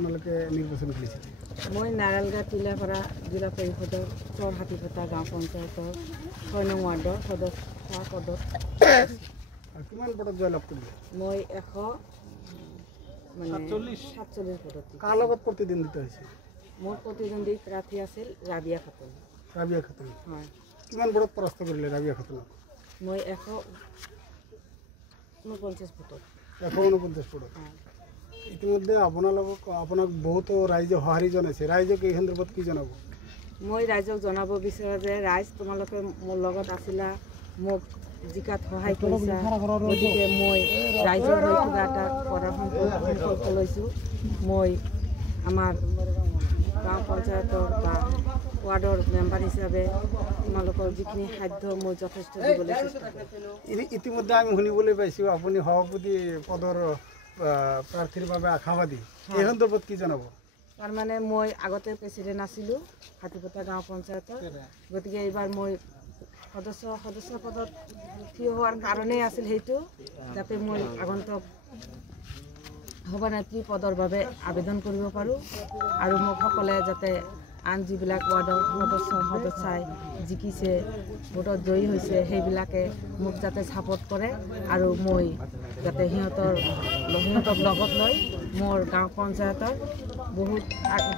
নিৰ্বাচন কৰিছিল মই নাৰালগা টিলাপাৰা জিলা পৰিষদৰ চৰহাতীপতা গাঁও পঞ্চায়তৰ 6 নং ৱাৰ্ডৰ সদস্য পদত কিমান পদত জয়লাভ কৰিলে মই 147 পদত কাৰ লগত প্ৰতিদ্বন্দ্বিতা হৈছে মোৰ প্ৰতিদ্বন্দ্বী প্ৰাৰ্থী আছিল ৰাবিয়া খাতুন হয় কিমান পদত পৰাস্ত কৰিলে ৰাবিয়া খাতুনক মই 149 পদত 149 পদত ইতিমধ্যে আপোনাক বহুতো ৰাইজে সঁহাৰি জনাইছে ৰাইজক এই সন্দৰ্ভত কি জনাব মই ৰাইজক জনাব বিচাৰোঁ যে ৰাইজ তোমালোকে মোৰ লগত আছিলা মোক জিকাত সহায় কৰিছা গতিকে মই ৰাইজৰ হৈ কিবা এটা কৰাৰ সংকল্প লৈছোঁ মই আমাৰ গাঁও পঞ্চায়তৰ বা ৱাৰ্ডৰ মেম্বাৰ হিচাপে তোমালোকৰ যিখিনি সাধ্য মই যথেষ্ট দিবলৈ চেষ্টা কৰিম ইতিমধ্যে আমি শুনিবলৈ পাইছোঁ আপুনি সভাপতি পদৰ প্ৰাৰ্থীৰ বাবে আশাবাদী এই সন্দৰ্ভত কি জনাব তাৰমানে মই আগতে প্ৰেচিডেণ্ট আছিলোঁ হাতীপতা গাঁও পঞ্চায়তৰ গতিকে এইবাৰ মই সদস্য পদত থিয় হোৱাৰ কাৰণেই আছিল সেইটো যাতে মই আগন্তুক সভানেত্ৰী পদৰ বাবে আবেদন কৰিব পাৰোঁ আৰু মোক সকলে যাতে আন যিবিলাক ৱাৰ্ডৰ সদস্যাই জিকিছে ভোটত জয়ী হৈছে সেইবিলাকে মোক যাতে ছাপোৰ্ট কৰে আৰু মই যাতে সিহঁতক লগত লৈ মোৰ গাঁও পঞ্চায়তৰ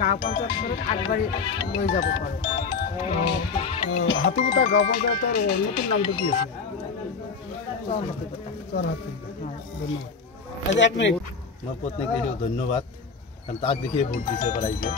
গাঁও পঞ্চায়তখনত আগবাঢ়ি লৈ যাব পাৰোঁ হাতীপতা গাঁও পঞ্চায়তৰ নতুন নামটো কি আছে ধন্যবাদ 1 মিনিট মোৰ পত্নীক ধন্যবাদ কাৰণ তাক দেখিয়ে ভোট দিছে ৰাইজে